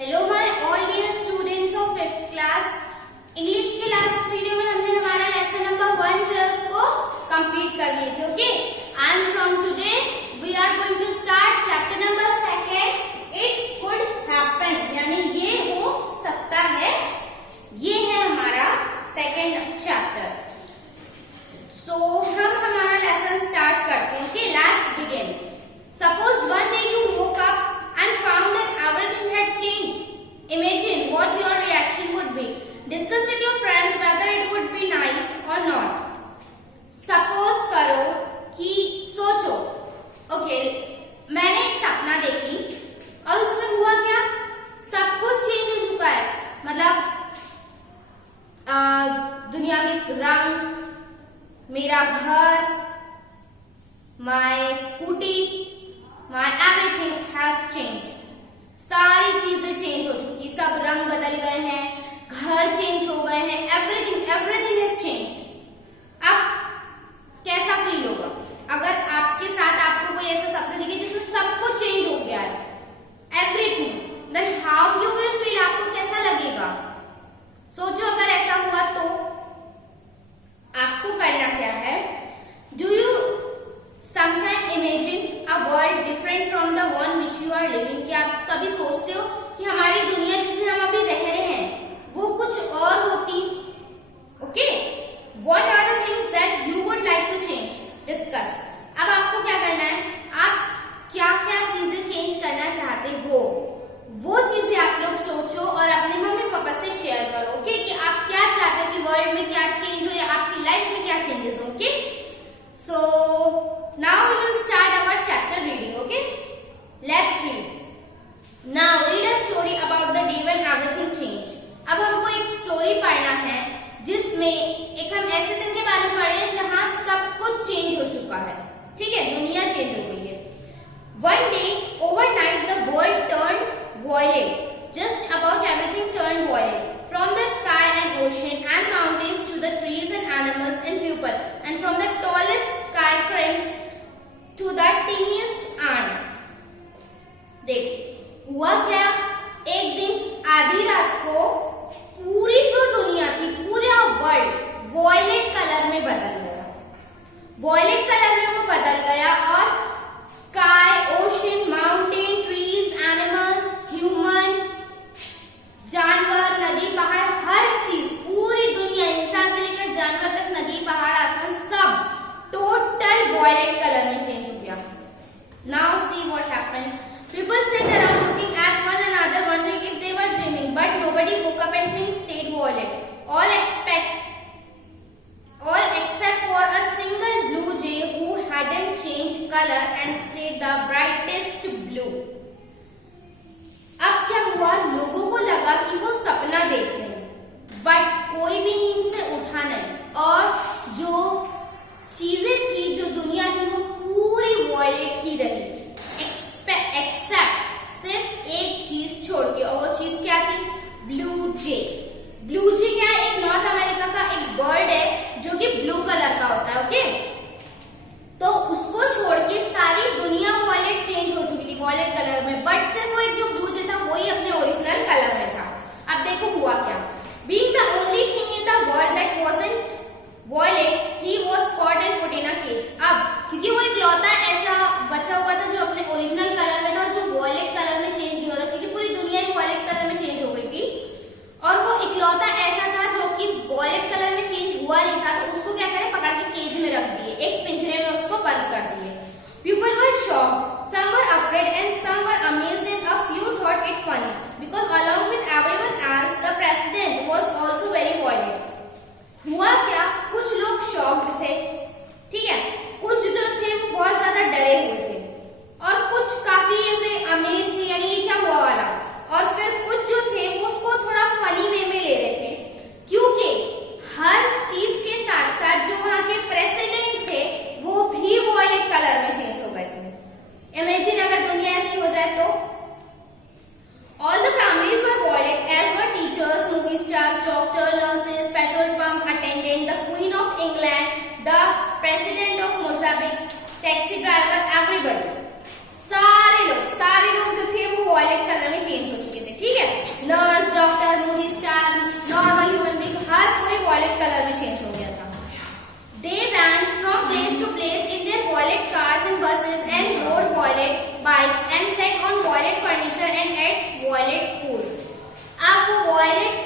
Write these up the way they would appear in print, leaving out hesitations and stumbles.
Hello my all dear students of 5th class. English के last video में हमने हमारा लेसन नंबर 1 जो को कंप्लीट कर लिए थे। Okay, and from today we are going to start chapter number 2, it could happen, यानी ये हो सकता है। ये है हमारा सेकेंड चैप्टर। सो हम हमारा लेसन स्टार्ट करते हैं। Okay, let's begin. Suppose one day you woke up and found that everything had changed. Imagine what your reaction would be. Discuss with your friends whether it would be nice or not. Suppose करो कि सोचो, okay, मैंने एक सपना देखी और उसमें हुआ क्या, सब कुछ चेंज हो चुका है। मतलब दुनिया के रंग, मेरा घर, my scooty, My everything has changed. सारी चीजें चेंज हो चुकी, सब रंग बदल गए हैं, घर चेंज हो गए हैं, everything has changed. अब कैसा फील होगा अगर आपके साथ आपको कोई ऐसा सपना दिखे जिसमें सब कुछ चेंज हो गया है, everything, then how you will feel? आपको कैसा लगेगा? सोचो अगर ऐसा हुआ तो आपको करना क्या है? Do you sometimes imagine a world different from the one which you are living? क्या आप कभी सोचते हो कि हमारी दुनिया जिसमें हम अभी रह रहे हैं वो कुछ और होती? Okay, what are the things that you would like to change? Discuss. अब आपको क्या करना है, आप क्या क्या चीजें चेंज करना चाहते हो वो चीजें आप लोग सोचो और अपने मम्मी पापा से शेयर करो। ओके, कि आप क्या चाहते हो कि वर्ल्ड में क्या चेंज हो या आपकी लाइफ में क्या चेंजेस हो। Okay, so now we will start our chapter reading. Okay, let's read. Now read a story about the day when everything changed. अब हमको एक स्टोरी पढ़ना है जिसमें एक हम ऐसे दिन के बारे में पढ़ रहे हैं जहां सब कुछ चेंज हो चुका है। ठीक है, दुनिया चेंज हो गई है। One day overnight the world turned violet. Just about everything turned violet. From the sky and ocean and mountains to the trees and animals and people, and from the tallest skyscrapers to the tiniest ant. देख हुआ क्या, एक दिन आधी रात को पूरी जो दुनिया थी, पूरा वर्ल्ड वॉयलेट कलर में बदल गया। वॉयलेट कलर में वो बदल गया और sky, ocean, mountain, trees, animals, human, जानवर, नदी, पहाड़, हर चीज, पूरी दुनिया, इंसान से लेकर जानवर तक, नदी, पहाड़, आसमान, सब टोटल वॉयलेट कलर में चेंज हो गया। Now see what happened. People sat around looking at one another, wondering if they were dreaming, but nobody woke up and things stayed violet. All except for a single blue jay who hadn't changed color and stayed the bright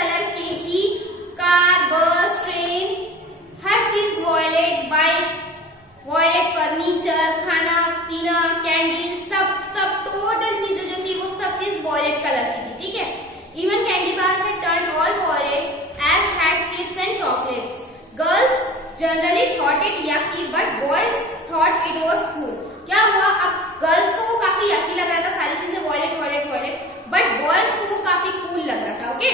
colour के ही car, बस, train, हर चीज violet, bike violet, furniture, खाना पीना, candy, सब total चीजें जो थी वो सब चीज वॉयलेट कलर की थी, ठीक है। Even candy bars had turned all violet as had chips and chocolates. Girls generally thought it yucky, but boys thought it was cool. क्या हुआ, अब गर्ल्स को वो काफी yucky लग रहा था, सारी चीजें violet violet violet, but boys को वो काफी कूल लग रहा था, okay.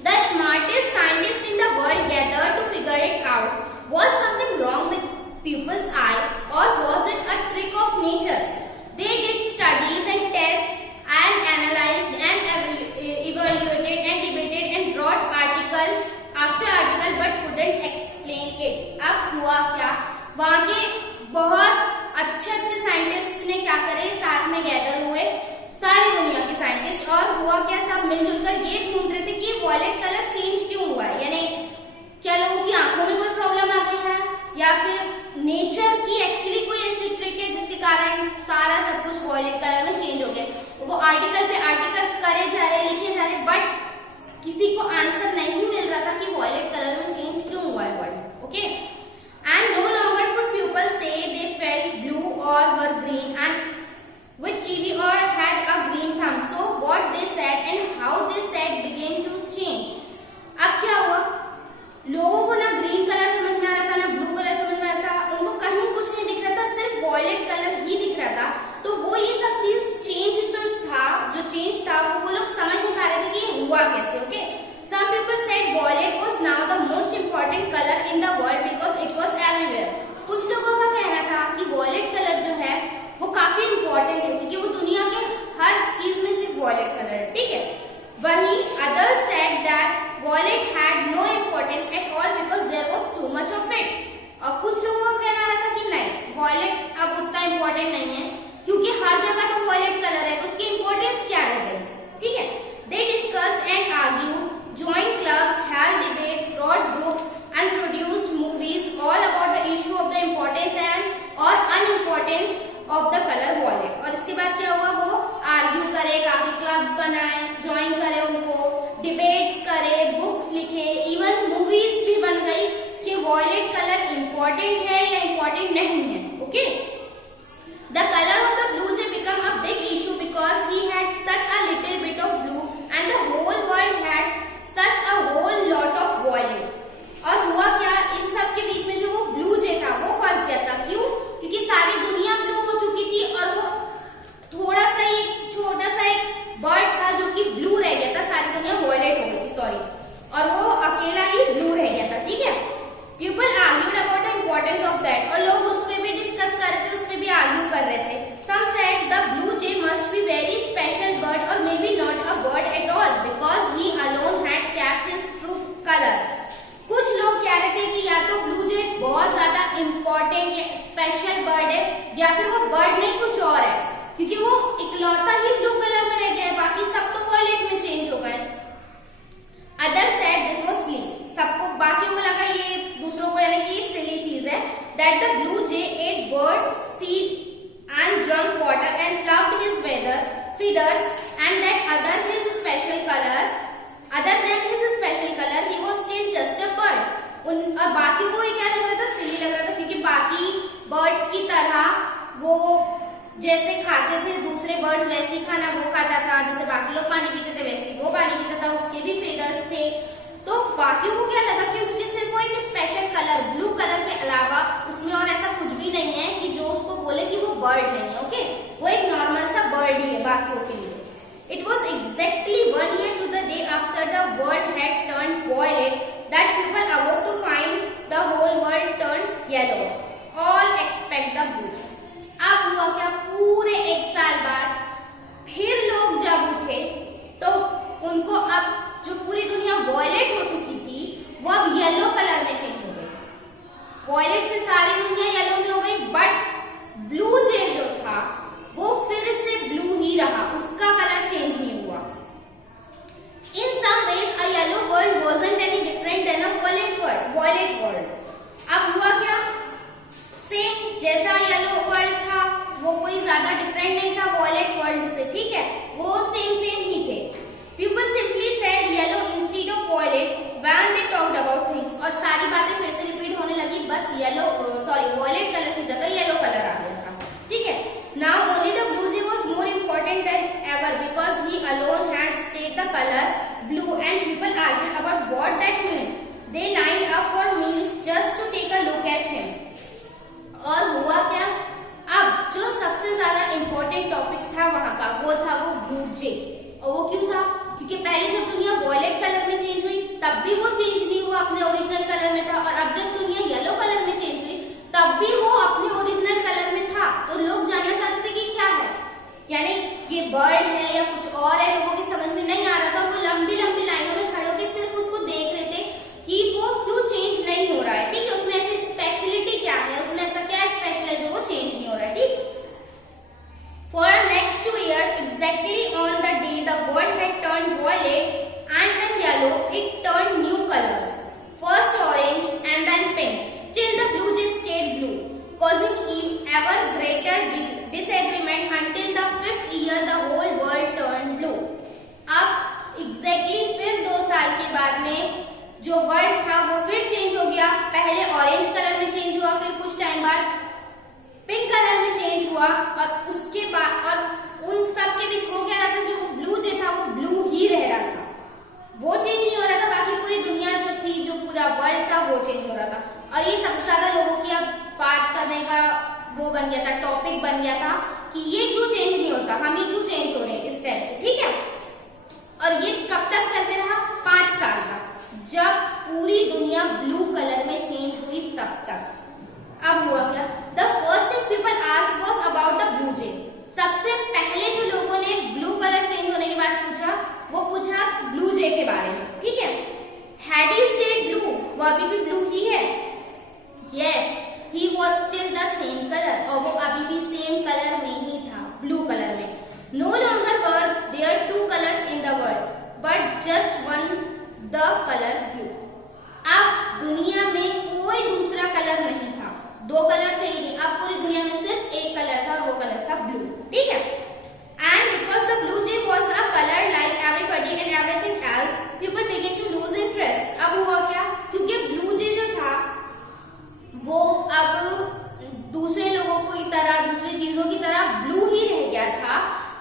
The smartest scientists in the world gathered to figure it out. Was something wrong with pupils' eye, or was it a trick of nature? They did studies and tests and analyzed and evaluated and debated and wrote article after article but couldn't explain it. अब हुआ क्या, वहाँ के बहुत अच्छे scientist ने क्या करे, साथ में गैदर हुए सारी दुनिया के साइंटिस्ट, और हुआ क्या, सब मिलजुल कर ये ढूंढ रहे थे कि वॉयलेट कलर चेंज क्यों हुआ है, यानी क्या लोगों की आंखों में कोई प्रॉब्लम आ गई है, या फिर नेचर की एक्चुअली कोई ऐसी ट्रिक है जिसके कारण सारा सब कुछ वॉयलेट कलर में चेंज हो गया। वो आर्टिकल पे आर्टिकल करे जा रहे, लिखे जा रहे, बट किसी को आंसर नहीं मिल रहा था कि वॉयलेट कलर में चेंज क्यों हुआ है word, okay. And no longer could people say they felt blue और were green and with EV or had a green thumb. So what they said and how they said began to change. अब क्या हुआ, लोगों को ना green colour समझ में आ रहा था, ना ब्लू कलर समझ में आ रहा था, उनको कहीं कुछ नहीं दिख रहा था, सिर्फ वॉयलेट कलर ही दिख रहा था। तो वो ये सब चीज चेंज तो था, जो चेंज था वो लोग समझ नहीं पा रहे थे कि ये हुआ कैसे, okay. Some people said violet was now the most important color in the world because it was everywhere. कुछ लोगों का कहना था कि वॉयलेट कलर जो है वो काफी इंपॉर्टेंट है क्योंकि वो दुनिया के हर चीज में सिर्फ वॉयलेट कलर है, ठीक है। वहीं others said that violet had no importance at all because there was too much of it. और कुछ लोगों का कहना रहा था कि नहीं, वॉयलेट अब उतना इम्पोर्टेंट नहीं है क्योंकि हर जगह तो वॉयलेट कलर है, उसकी इम्पोर्टेंस क्या रह गई, ठीक है। They discussed and argued, joined clubs, held debates, wrote books and produced movies all about the issue of the importance and और unimportance of the colour violet. और इसके बाद क्या हुआ, वो आर्ग्यू करे, काफी क्लब्स बनाए, ज्वाइन करे, उनको डिबेट्स करे, बुक्स लिखे, इवन मूवीज भी बन गई कि वॉयलेट कलर इम्पोर्टेंट है या इम्पोर्टेंट नहीं है, okay. The colour of the blue jay become a big issue because he had such a little bit of blue and the whole world had such a whole lot of violet. और हुआ क्या, इन सब के बीच में जो वो blue जे था वो फंस गया था, क्यों, क्योंकि सारी दुनिया ब्लू हो चुकी थी और वो थोड़ा सा एक छोटा सा एक बर्ड था जो कि ब्लू रह गया था, सारी दुनिया वॉयलेट हो गई थी, सॉरी, और वो अकेला ही ब्लू रह गया था, ठीक है। People argued about the importance of that, और लोग उस पे भी डिस्कस कर रहे थे, उस पे भी आर्ग्यू कर रहे थे। Some said the blue jay must be very special bird और may be not a bird at all because he alone had kept his true colour. कुछ लोग कह रहे थे कि या तो ब्लू जे बहुत ज्यादा इम्पोर्टेंट या स्पेशल बर्ड है, या फिर वो बर्ड नहीं कुछ और है क्योंकि वो इकलौता ही ब्लू कलर में रह गया है, बाकी सब तो वॉयलेट में चेंज हो गए। अदर सेड दिस वाज सिली, सबको बाकियों को लगा ये दूसरों को यानी कि सिली चीज है। That the blue jay ate bird seed and drank water and fluffed his feathers and that other his special color, other than his special color, he was still just a bird. और बाकी को क्या लग रहा था, सिली लग रहा था क्योंकि बाकी बर्ड्स की तरह वो जैसे खाते थे दूसरे बर्ड्स वैसे ही खाना वो खाता था, जैसे बाकी लोग पानी पीते थे वैसे वो पानी पीता था, उसके भी फेदर्स थे। तो बाकियों को क्या लगा कि उसके सिर्फ वो एक स्पेशल कलर ब्लू कलर के अलावा उसमें और ऐसा कुछ भी नहीं है कि जो उसको बोले कि वो बर्ड नहीं है, ओके, वो एक नॉर्मल सा बर्ड ही है बाकियों के लिए। It was exactly 1 year to the day after the world had turned violet that people awoke to find the whole world turned yellow. All expect the blue. अब हुआ क्या, पूरे 1 साल बाद फिर लोग जब उठे तो उनको अब जो पूरी दुनिया वॉयलेट हो चुकी थी वो अब येलो कलर में चेंज हो गई। वॉयलेट से सारी दुनिया येलो में हो गई, बट ब्लू जे जो था वो फिर से ब्लू ही रहा, उसका कलर चेंज नहीं हुआ। In some ways a yellow world wasn't any different than a violet world. अब हुआ क्या, सेम जैसा येलो वर्ल्ड था वो कोई ज्यादा डिफरेंट नहीं था वॉयलेट वर्ल्ड से, ठीक है, वो सेम ही थे। People simply said yellow he alone had stayed the color blue and people argued about what that meant. They lined up for meals just to take a look at him. और हुआ क्या? अब जो सबसे ज्यादा important topic था वहां का वो था वो ब्लू जे। और वो क्यों था? क्योंकि पहले जब दुनिया वॉयलेट कलर में चेंज हुई तब भी वो चेंज नहीं हुआ, अपने ओरिजिनल कलर में था। और अब जब दुनिया येलो कलर में चेंज हुई तब भी वो अपने ओरिजिनल कलर में था। तो लोग जानना चाहते थे कि क्या है, यानी ये बर्ड है या कुछ और है। लोगों की समझ में नहीं आ रहा था। वो लंबी लंबी लाइनों में खड़े होकर सिर्फ उसको देख रहे थे कि वो क्यों चेंज नहीं हो रहा है। ठीक है, उसमें ऐसी स्पेशलिटी क्या है, उसमें ऐसा क्या स्पेशल है जो वो चेंज नहीं हो रहा है। ठीक, For the next 2 years, exactly on the day the world had turned violet and then yellow, it turned new colors. First orange and then pink. Still the blue jay stayed blue, causing ever greater disagreement until the 5th year the whole world turned blue. अब exactly फिर 2 साल के बाद में जो world था वो फिर चेंज हो गया। पहले ऑरेंज कलर में चेंज हुआ, फिर कुछ टाइम बाद पिंक कलर में चेंज हुआ। और उसके बाद और उन सब के बीच हो क्या रहा था, जो वो ब्लू जे था वो ब्लू ही रह रहा था, वो चेंज नहीं हो रहा था। बाकी पूरी दुनिया जो थी, जो पूरा वर्ल्ड था वो चेंज हो रहा था। और ये सबसे ज्यादा लोगों की अब बात करने का वो बन गया था, टॉपिक बन गया था कि ये क्यों चेंज नहीं होता, हम ही क्यों चेंज हो रहे हैं इस टाइप से। ठीक है, और ये कब तक चलते रहा? 5 साल तक, जब पूरी दुनिया ब्लू कलर में चेंज हुई तब तक। अब हुआ क्या? The first thing people asked was about the blue jay. सबसे पहले जो लोगों ने ब्लू कलर चेंज होने के बाद पूछा, वो पूछा ब्लू जे के बारे में। ठीक है, Had he stayed blue? वो अभी भी ब्लू ही है। Yes, he was still the same color. और वो अभी भी सेम कलर में ही था, ब्लू कलर में। No longer were there 2 colors in the world, but just one, the color blue. अब दुनिया में कोई दूसरा कलर नहीं था, 2 कलर थे ही नहीं। अब पूरी दुनिया में सिर्फ एक कलर था और वो कलर था ब्लू। ठीक है, and because the blue jay was a color like everybody and everything else, people began to lose interest. अब हुआ क्या? क्योंकि ब्लू जे जो था वो अब दूसरे लोगों की तरह, दूसरी चीजों की तरह ब्लू ही रह गया था,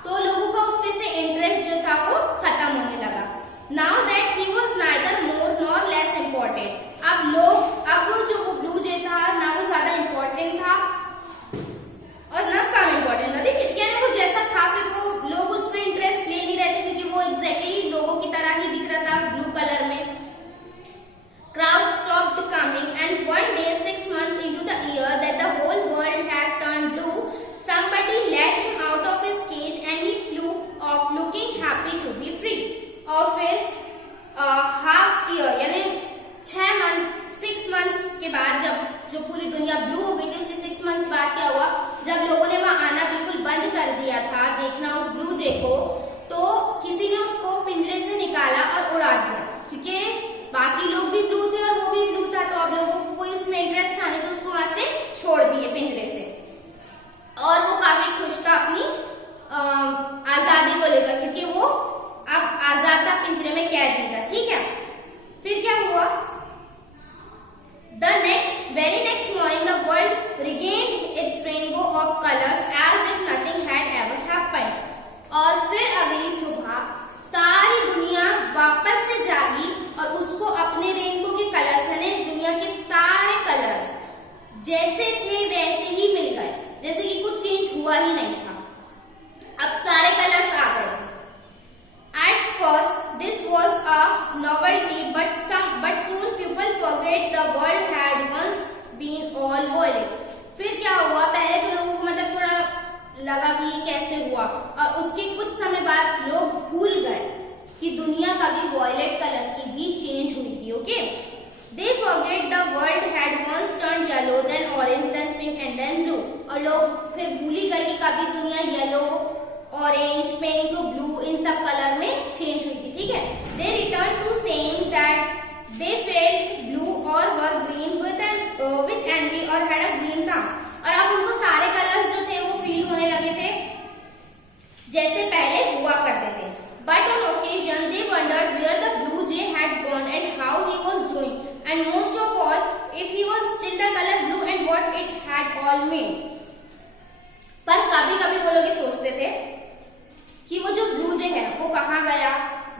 तो लोगों का उसमें से इंटरेस्ट जो था वो खत्म होने लगा। Now that he was neither more nor less important. अब जो वो ब्लू जे था ना वो ज्यादा इम्पोर्टेंट था और ना कम इम्पोर्टेंट था। देखिए, यानी वो जैसा था फिर वो लोग उसमें इंटरेस्ट ले नहीं रहे थे, क्योंकि वो एग्जैक्टली लोगों की तरह ही दिख रहा था ब्लू कलर में। Crowd stopped coming, and one day 6 months into the year that the whole world had turned blue, somebody let him out of his cage and he flew off looking happy to be free. और फिर half year यानी 6 months के बाद जब जो पूरी दुनिया blue हो गई थी, उसके 6 मंथ्स बाद क्या हुआ? जब लोगों ने वहां आना बिल्कुल बंद कर दिया था, देखना उस ब्लू जे को, तो किसी ने उसको पिंजरे से निकाला और उड़ा दिया। क्योंकि बाकी लोग भी ब्लू थे और वो भी ब्लू था, तो अब लोगों को कोई उसमें इंटरेस्ट था नहीं, तो उसको वहां से छोड़ दिए पिंजरे से। और वो काफी खुश था अपनी आजादी को लेकर, क्योंकि वो अब आजाद था, पिंजरे में कैद नहीं था। ठीक है, फिर क्या हुआ? The very next morning, the world regained its rainbow of colors as if nothing had ever happened. और फिर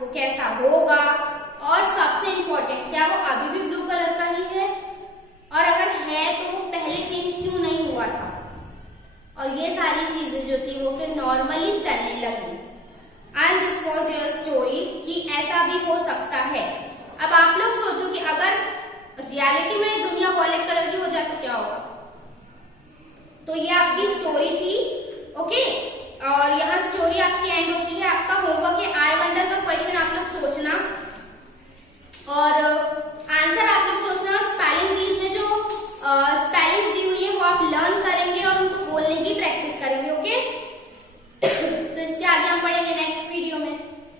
वो कैसा होगा, और सबसे इम्पोर्टेंट क्या वो अभी भी ब्लू कलर का ही है, और अगर है तो पहले चेंज क्यों नहीं हुआ था। और ये सारी चीजें जो थी वो फिर नॉर्मली चलने लगी। And this was your story कि ऐसा भी हो सकता है। अब आप लोग सोचो कि अगर रियलिटी में दुनिया वॉयलेट कलर की हो जाए तो क्या होगा। तो ये आपकी स्टोरी थी, ओके। और यहाँ स्टोरी आपकी एंड होती है। आपका होमवर्क है, आई